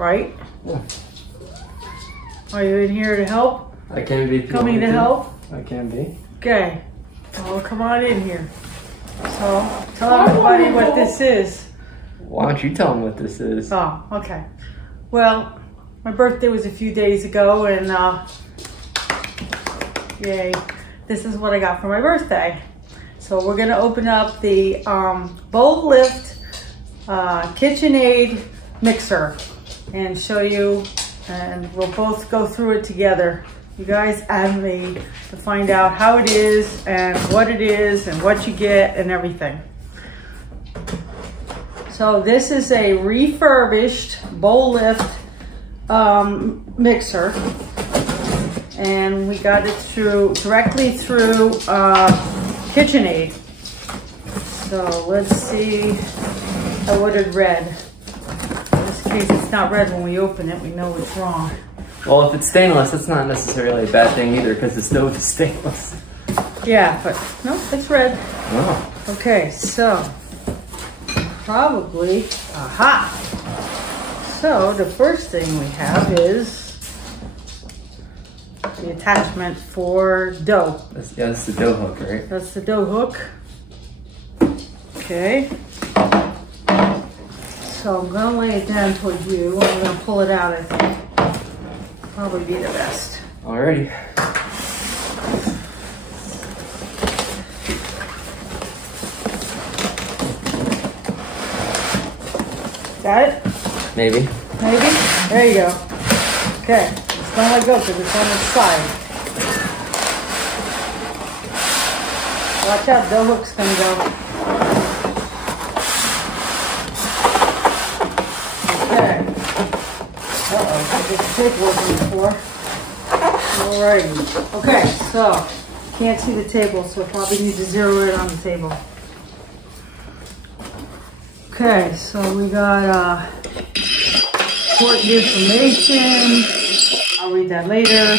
right? Yeah. Are you in here to help? I can be. Coming to help? I can be. Okay. Well, come on in here. So, tell everybody what this is. Why don't you tell them what this is? Oh, okay. Well, my birthday was a few days ago, and yay, this is what I got for my birthday. So we're gonna open up the Bowl Lift KitchenAid mixer and show you, and we'll both go through it together, you guys and me, to find out how it is and what you get and everything. So this is a refurbished Bowl Lift mixer, and we got it directly through KitchenAid. So let's see what it read. In this case, it's not red when we open it. We know it's wrong. Well, if it's stainless, that's not necessarily a bad thing either, because the stove is stainless. Yeah, but no, it's red. Oh. Okay, so probably, aha. So the first thing we have is the attachment for dough. That's the dough hook, right? That's the dough hook. Okay. So I'm gonna lay it down towards you. I'm gonna pull it out, I think. Probably be the best. Alrighty. Got it? Maybe. Maybe? There you go. Okay. Just don't let go because it's on its side. Watch out, dough hook's gonna go. Okay. Uh-oh, I get the tape open before. Alrighty. Okay, so can't see the table, so probably need to zero it on the table. Okay, so we got important information. I'll read that later.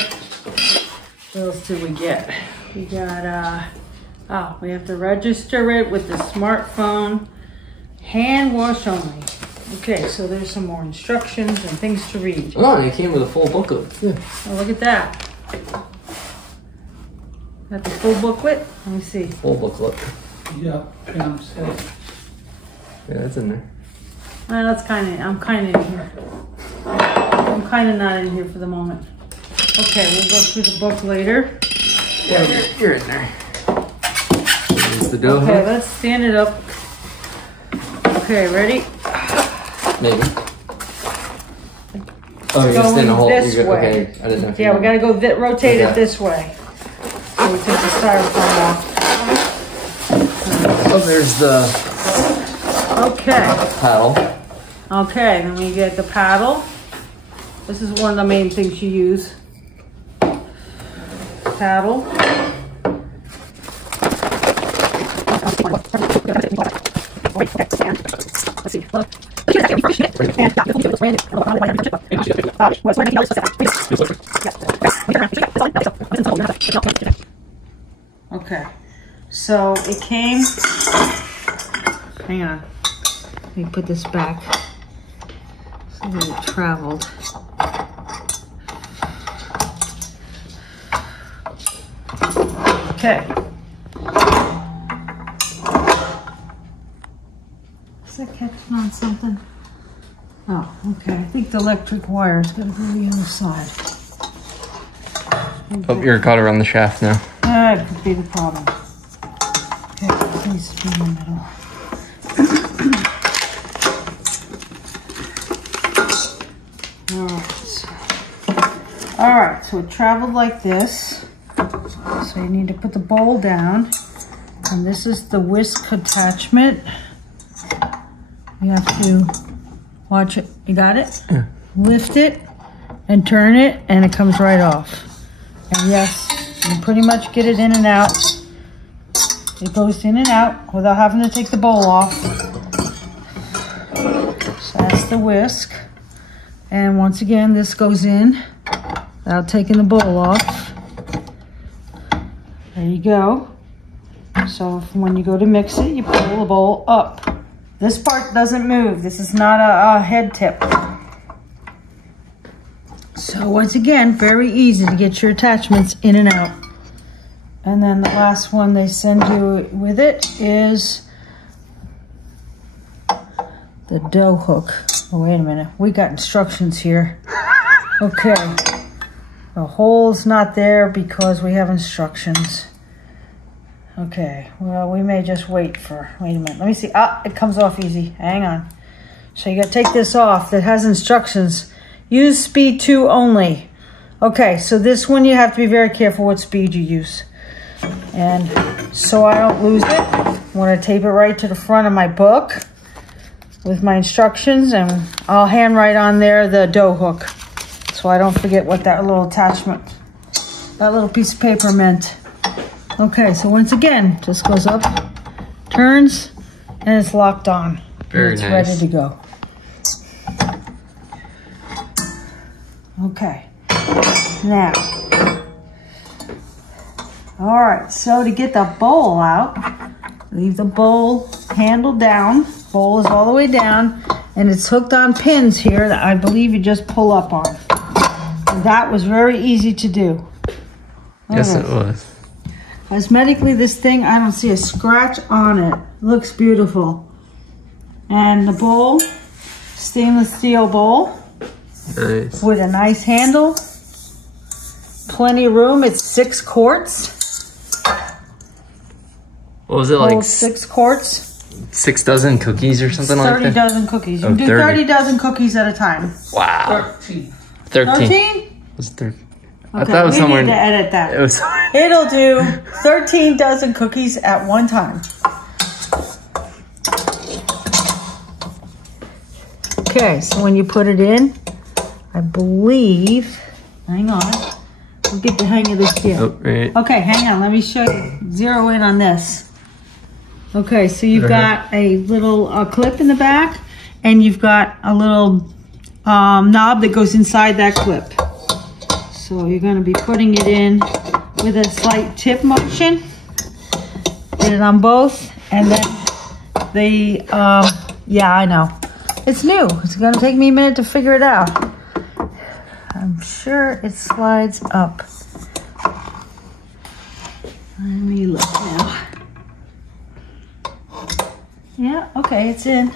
What else did we get? We got, we have to register it with the smartphone. Hand wash only. Okay, so there's some more instructions and things to read. Oh, and it came with a full booklet. Yeah. Oh, look at that. Got the full booklet? Let me see. Full booklet. Yeah, Yeah, that's in there. That's I'm kind of in here. I'm kind of not in here for the moment. Okay, we'll go through the book later. Yeah, you're in there. Here's the dough hook. Okay, let's stand it up. Okay, ready? Maybe. Oh, you're going in a hole. this way. Okay, I didn't know. Yeah, we gotta go rotate it this way. So we take the styrofoam off. Oh, there's the Okay. paddle. Okay, then we get the paddle. This is one of the main things you use. Paddle. Let's see. Okay, so it came, hang on, let me put this back so that it traveled. Okay. Is that catching on something? Oh, okay. I think the electric wire is going to go to the other side. Okay. Oh, you're caught around the shaft now. That could be the problem. Okay, it needs to be in the middle. Alright, so it traveled like this. So you need to put the bowl down. And this is the whisk attachment. You have to watch it. You got it? Yeah. Lift it and turn it, and it comes right off. And yes, you pretty much get it in and out. It goes in and out without having to take the bowl off. So that's the whisk. And once again, this goes in without taking the bowl off. There you go. So when you go to mix it, you pull the bowl up. This part doesn't move. This is not a head tip. So once again, very easy to get your attachments in and out. And then the last one they send you with it is the dough hook. Oh, wait a minute. We got instructions here. Okay. The hole's not there because we have instructions. Okay. Well, we may just wait a minute. Let me see. Ah, it comes off easy. Hang on. So you got to take this off. That has instructions. Use speed 2 only. Okay, so this one you have to be very careful what speed you use. And so I don't lose it, I'm going to tape it right to the front of my book with my instructions, and I'll handwrite on there the dough hook so I don't forget what that little attachment, that little piece of paper meant. Okay, so once again, just goes up, turns, and it's locked on. Very nice. It's ready to go. Okay, now, all right, so to get the bowl out, leave the bowl handle down. Bowl is all the way down, and it's hooked on pins here that I believe you just pull up on. And that was very easy to do. Yes, it was. Cosmetically, this thing, I don't see a scratch on it. Looks beautiful. And the bowl, stainless steel bowl. Nice. With a nice handle. Plenty of room. It's 6 quarts. What was it, like 6 quarts? 6 dozen cookies or something like that? 30 dozen cookies. You can do 30 dozen cookies at a time. Wow. 13. 13? It was 13. Okay, I thought it was somewhere. We need to edit that. It was. It'll do 13 dozen cookies at one time. Okay, so when you put it in, I believe, hang on, we'll get the hang of this here. Oh, right. Okay, hang on, let me show you, zero in on this. Okay, so you've got a little clip in the back, and you've got a little knob that goes inside that clip. So you're gonna be putting it in with a slight tip motion. Get it on both, and then the, yeah, I know. It's new, it's gonna take me a minute to figure it out. I'm sure it slides up. Let me look now. Yeah, okay, it's in.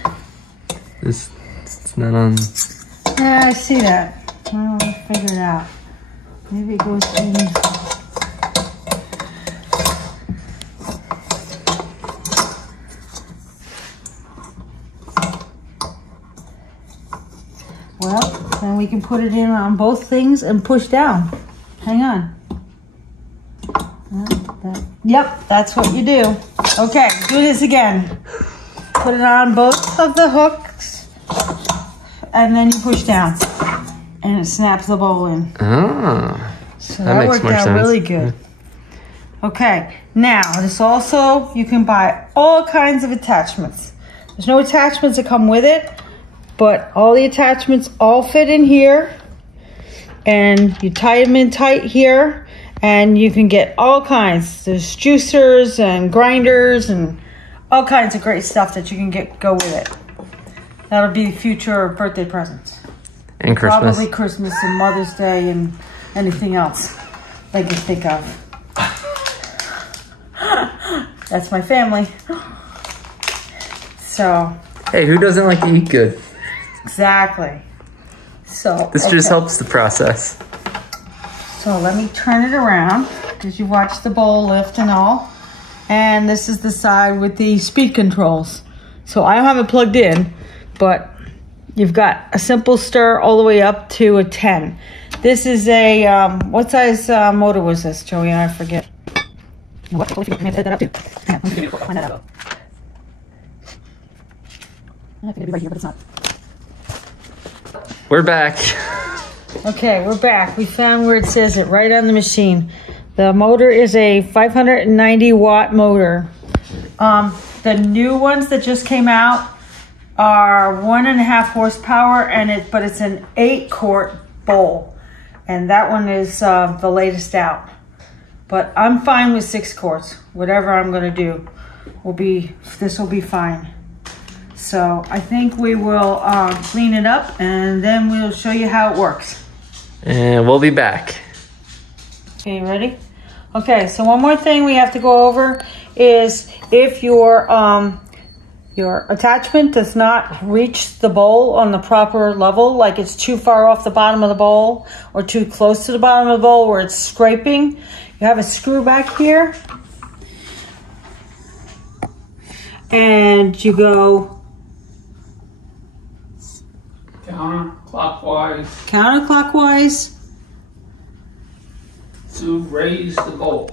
It's not on. Yeah, I see that. I want to figure it out. Maybe it goes in. Well, then we can put it in on both things and push down. Hang on. Yep, that's what you do. Okay, do this again. Put it on both of the hooks, and then you push down, and it snaps the bowl in. Oh, so that worked out really good. Okay, now this also, you can buy all kinds of attachments. There's no attachments that come with it, but all the attachments all fit in here, and you tie them in tight here, and you can get all kinds. There's juicers and grinders and all kinds of great stuff that you can go with it. That'll be future birthday presents. And Christmas. Probably Christmas and Mother's Day and anything else they can think of. That's my family. So. Hey, who doesn't like to eat good? Exactly. So. This just helps the process. So let me turn it around because you watched the bowl lift and all. And this is the side with the speed controls. So I don't have it plugged in, but you've got a simple stir all the way up to a 10. This is a, what size motor was this, Joey? I forget. What? What if you set that up too? Yeah, let me find that out. I think it'd be right here, but it's not. We're back. Okay, we're back. We found where it says it right on the machine. The motor is a 590 watt motor. The new ones that just came out are 1.5 horsepower, but it's an 8-quart bowl. And that one is the latest out. But I'm fine with 6 quarts. Whatever I'm gonna do this will be fine. So I think we will clean it up, and then we'll show you how it works. And we'll be back. Okay, you ready? Okay, so one more thing we have to go over is if your attachment does not reach the bowl on the proper level, like it's too far off the bottom of the bowl or too close to the bottom of the bowl where it's scraping, you have a screw back here and you go counterclockwise to raise the bowl.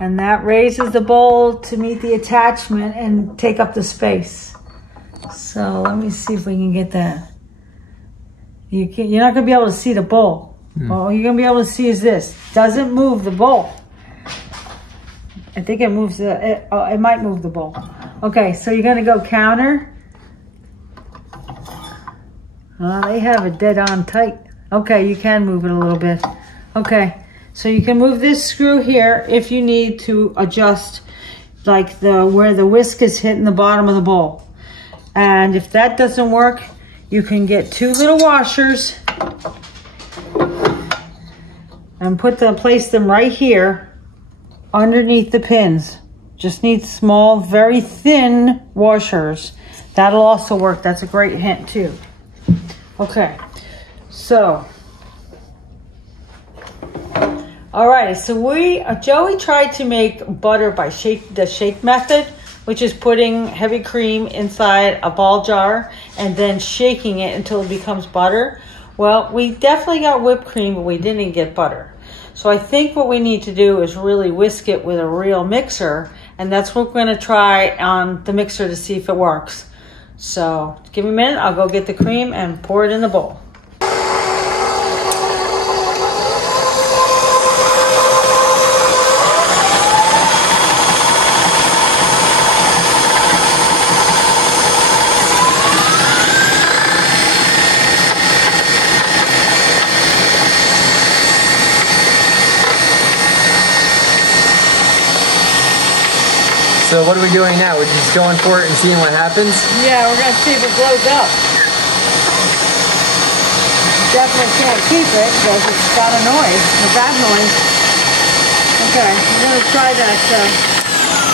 And that raises the bowl to meet the attachment and take up the space. So let me see if we can get that. You're not going to be able to see the bowl. All you're going to be able to see is this. Doesn't move the bowl. I think it moves it might move the bowl. Okay, so you're going to go counter. They have it dead on tight. Okay, you can move it a little bit. Okay. So you can move this screw here if you need to adjust like where the whisk is hitting the bottom of the bowl. And if that doesn't work, you can get 2 little washers and place them right here underneath the pins. Just need small, very thin washers. That'll also work. That's a great hint too. Okay, so all right, so Joey tried to make butter by the shake method, which is putting heavy cream inside a ball jar and then shaking it until it becomes butter. Well, we definitely got whipped cream, but we didn't get butter. So I think what we need to do is really whisk it with a real mixer, and that's what we're gonna try on the mixer to see if it works. So give me a minute, I'll go get the cream and pour it in the bowl. So what are we doing now? We're just going for it and seeing what happens? Yeah, we're gonna see if it blows up. Definitely can't keep it because it's got a noise, a bad noise. Okay, we're gonna try that.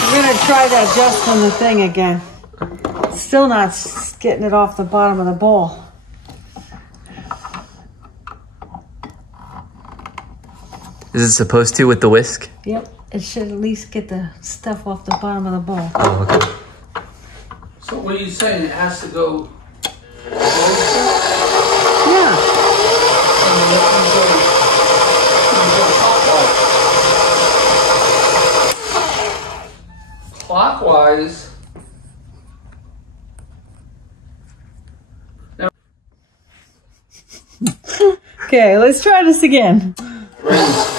We're gonna try that just on the thing again. Still not getting it off the bottom of the bowl. Is it supposed to with the whisk? Yep. It should at least get the stuff off the bottom of the bowl. Oh, okay. So what are you saying? It has to go closer? Yeah. Clockwise. Now, okay, let's try this again. raise.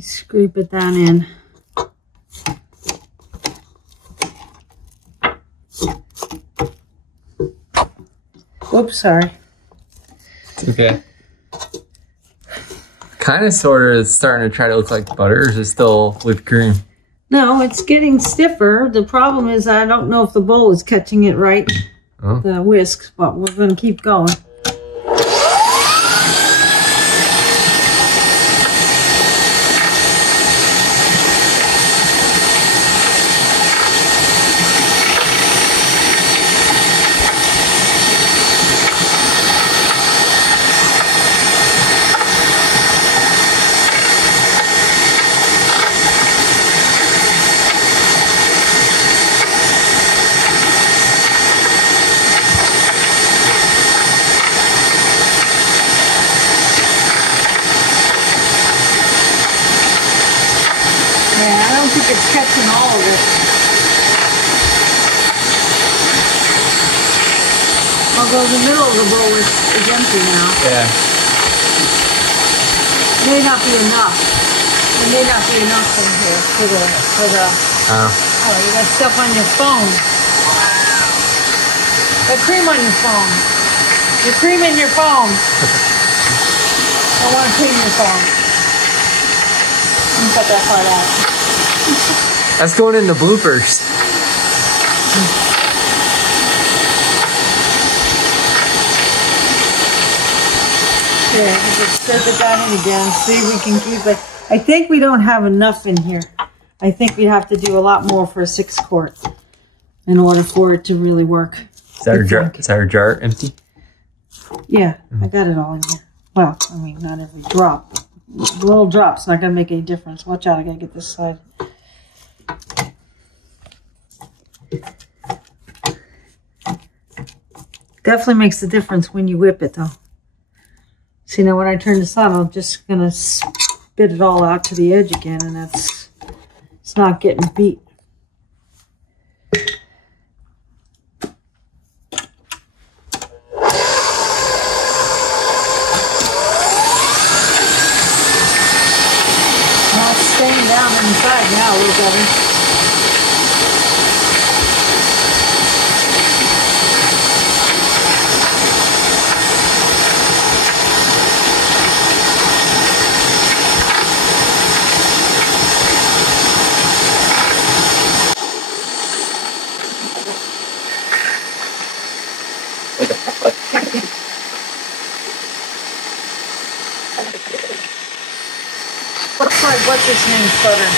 Scrape it down in. Whoops, sorry. It's okay. Kind of sort of is starting to try to look like butter, or is it still whipped cream? No, it's getting stiffer. The problem is I don't know if the bowl is catching it right, the whisk, but we're going to keep going. It's catching all of it. Although the middle of the bowl is empty now. Yeah. May not be enough. may not be enough in here for the. Oh, you got stuff on your phone. Got cream on your phone. You're creaming your phone. I want to clean your phone. Let me cut that part out. That's going in the bloopers. Yeah, just set the dining again. See if we can keep it. I think we don't have enough in here. I think we'd have to do a lot more for a 6-quart in order for it to really work. Is our jar empty? Yeah, I got it all in here. Well, I mean, not every drop. Little drops not gonna make any difference. Watch out, I gotta get this side. Definitely makes a difference when you whip it, though. See, now when I turn this on, I'm just gonna spit it all out to the edge again, and it's not getting beat. Now it's staying down inside now a little better. What's his name's butter?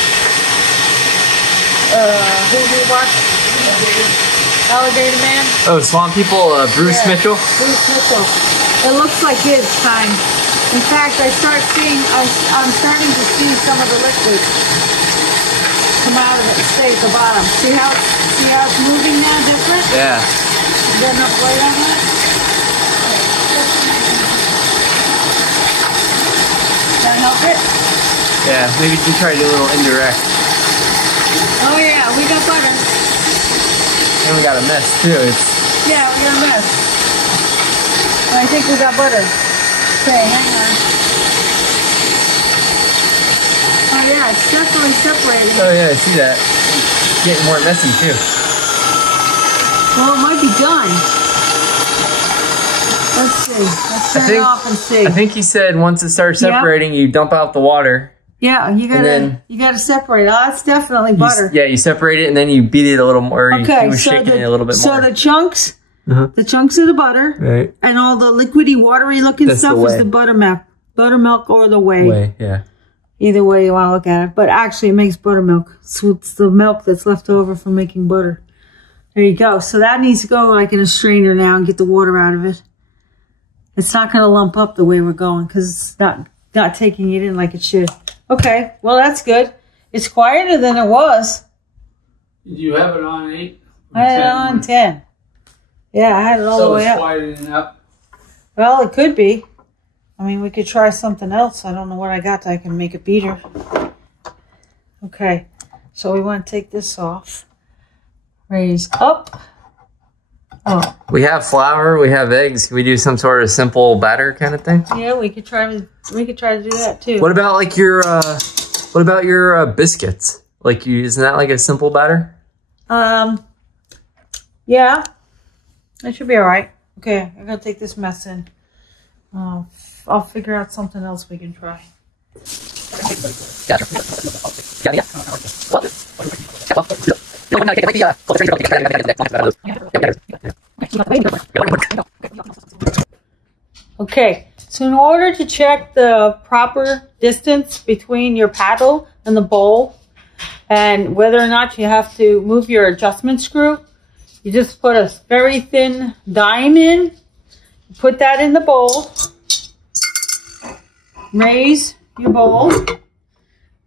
Who do you watch? Alligator Man? Oh, Swamp People, Bruce Mitchell? Bruce Mitchell. It looks like his kind. In fact, I'm starting to see some of the liquid come out of it and stay at the bottom. See how it's moving now different? Yeah. You got enough weight on that? That help it? Yeah, maybe you try to do a little indirect. Oh yeah, we got butter. And we got a mess too. Yeah, we got a mess. I think we got butter. Okay, hang on. Oh yeah, it's definitely separating. Oh yeah, I see that. It's getting more messy too. Well, it might be done. Let's see. Let's turn it off and see. I think he said once it starts separating, you dump out the water. Yeah, you gotta separate. Oh, that's definitely butter. You separate it and then you beat it a little more. Okay, you shaking it a little bit more. So the chunks of the butter, right, and all the liquidy, watery looking stuff is the buttermilk or the whey. Yeah. Either way you want to look at it, but actually it makes buttermilk. So it's the milk that's left over from making butter. There you go. So that needs to go like in a strainer now and get the water out of it. It's not going to lump up the way we're going because it's not taking it in like it should. Okay, well, that's good. It's quieter than it was. Did you have it on 8? I had it on 10. Yeah, I had it all the way up. So it's quieting up? Well, it could be. I mean, we could try something else. I don't know what I got that I can make a beater. Okay, so we want to take this off. Raise up. Oh. We have flour, we have eggs. Can we do some sort of simple batter kind of thing? Yeah, we could try to do that too. What about like your biscuits? Like isn't that like a simple batter? Yeah. That should be all right. Okay, I'm gonna take this mess in. I'll figure out something else we can try. Okay, so in order to check the proper distance between your paddle and the bowl and whether or not you have to move your adjustment screw, you just put a very thin dime in, put that in the bowl, raise your bowl,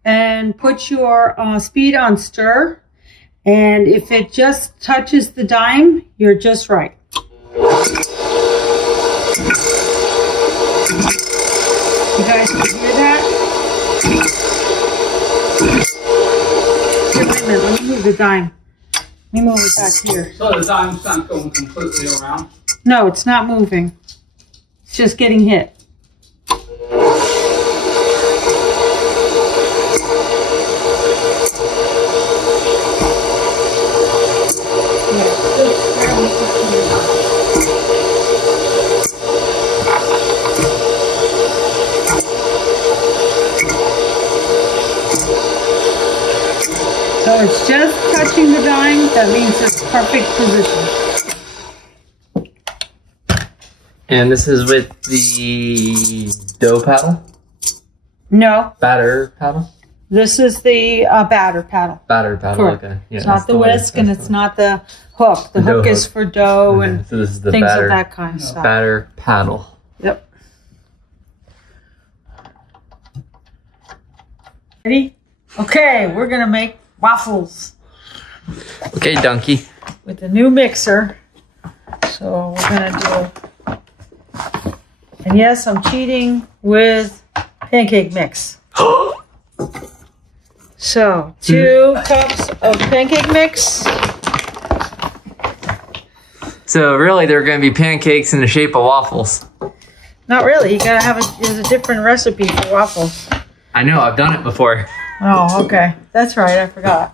and put your speed on stir. And if it just touches the dime, you're just right. You guys can hear that? Here, wait a minute, let me move the dime. Let me move it back here. So the dime's not going completely around? No, it's not moving. It's just getting hit. So it's just touching the dime. That means it's perfect position. And this is with the dough paddle? No. Batter paddle? This is the batter paddle. Batter paddle, Correct. okay. Yeah, it's not the whisk and it's not the hook. The hook is for dough and so this is the things batter, of that kind of stuff. Batter paddle. Yep. Ready? Okay, we're going to make waffles. Okay, donkey. With the new mixer. So we're going to do... And yes, I'm cheating with pancake mix. So, 2 cups of pancake mix. So really, they're going to be pancakes in the shape of waffles. Not really. You gotta have there's a different recipe for waffles. I know, I've done it before. Oh, okay. That's right. I forgot.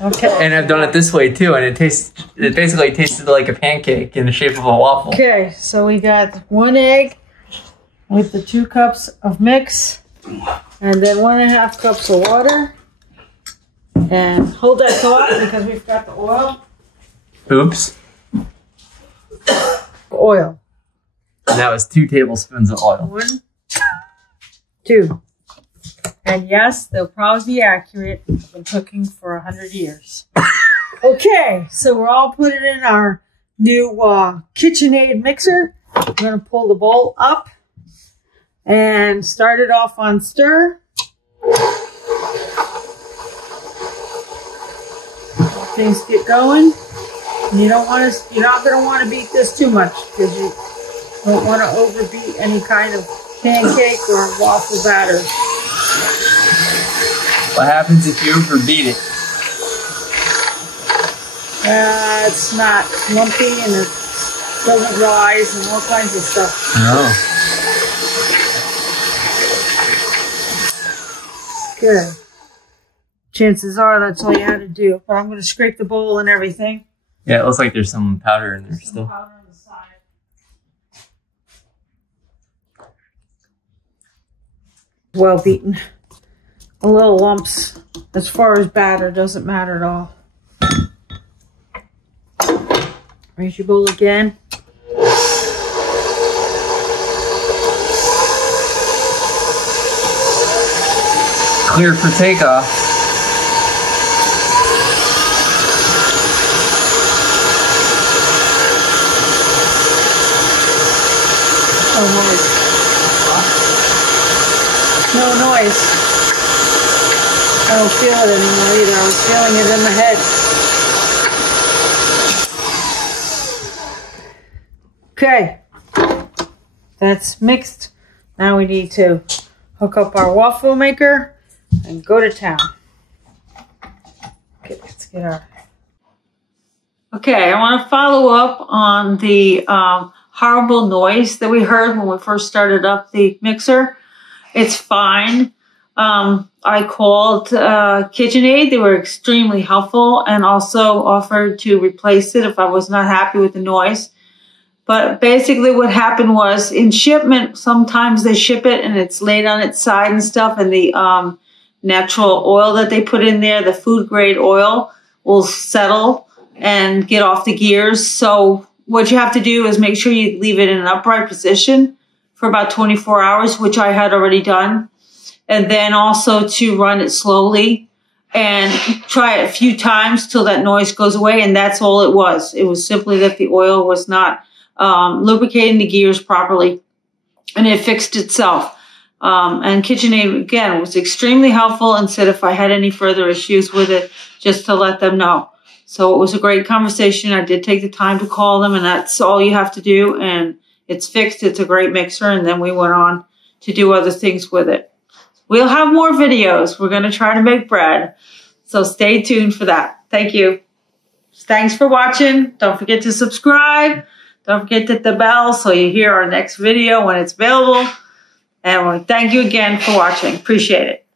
Okay. And I've done it this way too, and it basically tasted like a pancake in the shape of a waffle. Okay, so we got 1 egg with the 2 cups of mix, and then 1.5 cups of water. And hold that thought because we've got the oil. Oops. Oil. And that was 2 tablespoons of oil. 1, 2. And yes, they'll probably be accurate. I've been cooking for 100 years. Okay, so we're all put it in our new KitchenAid mixer. We're going to pull the bowl up and start it off on stir. Things get going. And you don't want to. You're not going to want to beat this too much because you don't want to overbeat any kind of pancake or waffle batter. What happens if you overbeat it? It's not lumpy and it doesn't rise and all kinds of stuff. Oh. Good. Chances are that's all you had to do. But I'm going to scrape the bowl and everything. Yeah, it looks like there's some powder in there still. Powder on the side. Well beaten. A little lumps. As far as batter, doesn't matter at all. Raise your bowl again. Clear for takeoff. No noise. No noise. I don't feel it anymore either. I was feeling it in my head. Okay. That's mixed. Now we need to hook up our waffle maker and go to town. Okay, let's get our... Okay, I want to follow up on the horrible noise that we heard when we first started up the mixer. It's fine. I called KitchenAid. They were extremely helpful and also offered to replace it if I was not happy with the noise. But basically what happened was in shipment, sometimes they ship it and it's laid on its side and stuff, and the natural oil that they put in there, the food grade oil, will settle and get off the gears. So what you have to do is make sure you leave it in an upright position for about 24 hours, which I had already done. And then also to run it slowly and try it a few times till that noise goes away. And that's all it was. It was simply that the oil was not lubricating the gears properly, and it fixed itself. And KitchenAid, again, was extremely helpful and said if I had any further issues with it, just to let them know. So it was a great conversation. I did take the time to call them, and that's all you have to do. And it's fixed. It's a great mixer. And then we went on to do other things with it. We'll have more videos. We're going to try to make bread. So stay tuned for that. Thank you. Thanks for watching. Don't forget to subscribe. Don't forget to hit the bell so you hear our next video when it's available. And thank you again for watching. Appreciate it.